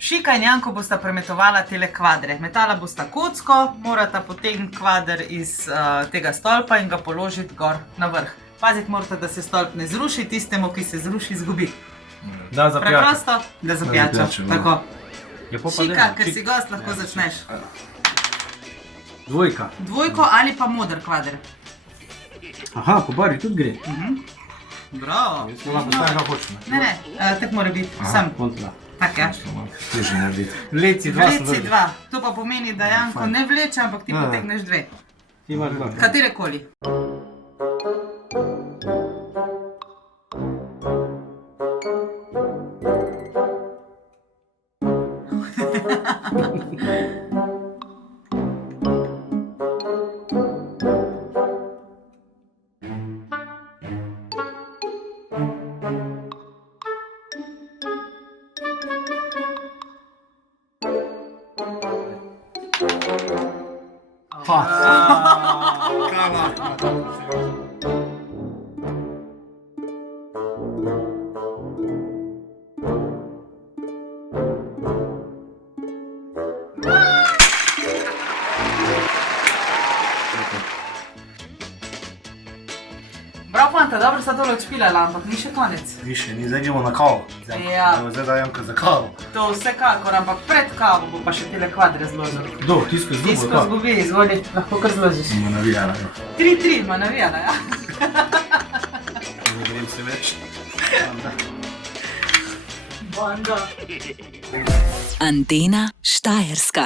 Šika in Janko bosta premetovala tele kvadre. Metala bosta kocko, morata potegniti kvader iz tega stolpa in ga položiti gor na vrh. Paziti morate, da se stolp ne zruši, tistemu, ki se zruši, izgubi. Da za pijačo. Preprosto, da za pijačo. Tako. Šika, ker si gost, lahko začneš. Dvojka. Dvojko ali pa moder kvader. Aha, po barvi tudi gre. Bravo. Lahko stavim, kako hočem. Ne, tak mora biti, sam. Tak, ja. Težje narediti. Vleci dva sem Vleci vrgel. dva. To pa pomeni, da Janko ne vleče, ampak ti potegneš dve. Ti imaš dva. Katerekoli. Bravo, fanta, dobro sta tole odšpilala, ampak ni še konec. Više, ni zdaj gremo na kavo. Ja. Zdaj dajem za kavo. To vsekakor, ampak pred kavo bo pa še tele kvadre zložil. Do, tisko zgubo. Tisko zgubi, izvoli, lahko kar zložiš. Ima navijala. 3-3 ima navijala, ja. Ne grem se več. Banda. Antena Štajerska.